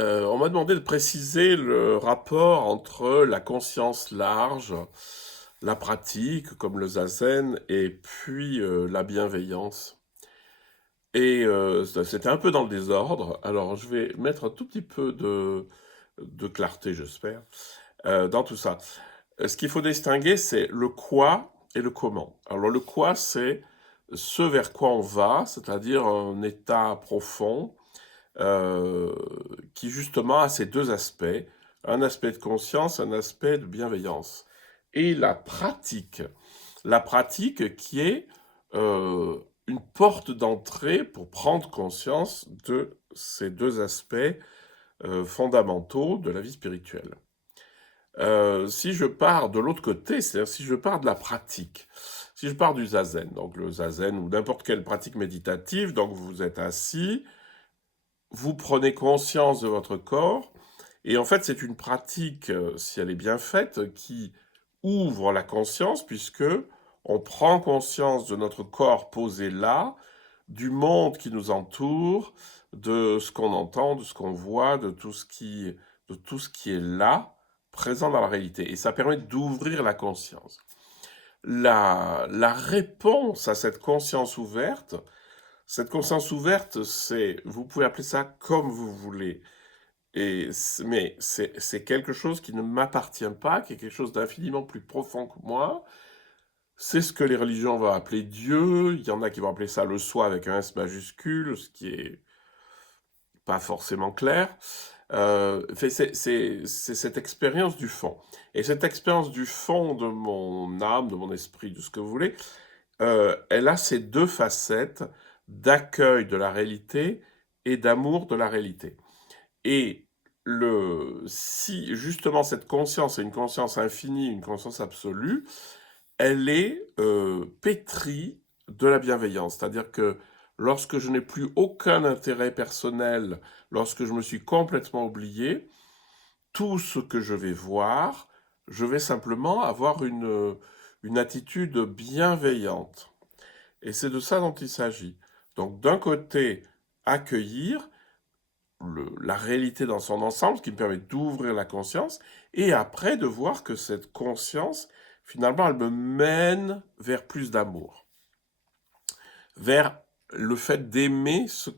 On m'a demandé de préciser le rapport entre la conscience large, la pratique, comme le zazen, et puis la bienveillance. Et c'était un peu dans le désordre, alors je vais mettre un tout petit peu de clarté, j'espère, dans tout ça. Ce qu'il faut distinguer, c'est le quoi et le comment. Alors le quoi, c'est ce vers quoi on va, c'est-à-dire un état profond, euh, qui justement a ces deux aspects, un aspect de conscience, un aspect de bienveillance. Et la pratique qui est euh, une porte d'entrée pour prendre conscience de ces deux aspects fondamentaux de la vie spirituelle. Si je pars de l'autre côté, c'est-à-dire si je pars de la pratique, si je pars du zazen, donc le zazen ou n'importe quelle pratique méditative, donc vous êtes assis, vous prenez conscience de votre corps, et en fait c'est une pratique, si elle est bien faite, qui ouvre la conscience, puisque on prend conscience de notre corps posé là, du monde qui nous entoure, de ce qu'on entend, de ce qu'on voit, de tout ce qui est là, présent dans la réalité. Et ça permet d'ouvrir la conscience. La réponse à cette conscience ouverte, c'est, vous pouvez appeler ça comme vous voulez, mais c'est quelque chose qui ne m'appartient pas, qui est quelque chose d'infiniment plus profond que moi. C'est ce que les religions vont appeler Dieu. Il y en a qui vont appeler ça le soi avec un S majuscule, ce qui est pas forcément clair. C'est cette expérience du fond. Et cette expérience du fond de mon âme, de mon esprit, de ce que vous voulez, elle a ces deux facettes d'accueil de la réalité et d'amour de la réalité. Et si justement cette conscience est une conscience infinie, une conscience absolue, elle est pétrie de la bienveillance. C'est-à-dire que lorsque je n'ai plus aucun intérêt personnel, lorsque je me suis complètement oublié, tout ce que je vais voir, je vais simplement avoir une attitude bienveillante. Et c'est de ça dont il s'agit. Donc d'un côté, accueillir la réalité dans son ensemble, ce qui me permet d'ouvrir la conscience, et après de voir que cette conscience, finalement, elle me mène vers plus d'amour, vers le fait d'aimer ce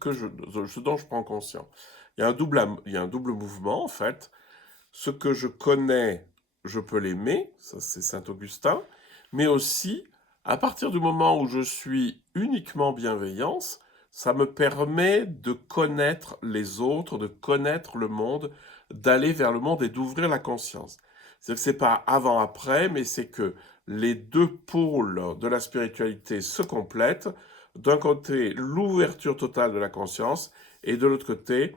dont je prends conscience. Il y a un double mouvement, en fait. Ce que je connais, je peux l'aimer, ça c'est Saint-Augustin, mais aussi, à partir du moment où je suis uniquement bienveillance, ça me permet de connaître les autres, de connaître le monde, d'aller vers le monde et d'ouvrir la conscience. C'est que c'est pas avant-après, mais c'est que les deux pôles de la spiritualité se complètent. D'un côté, l'ouverture totale de la conscience, et de l'autre côté,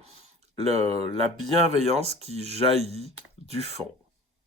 la bienveillance qui jaillit du fond.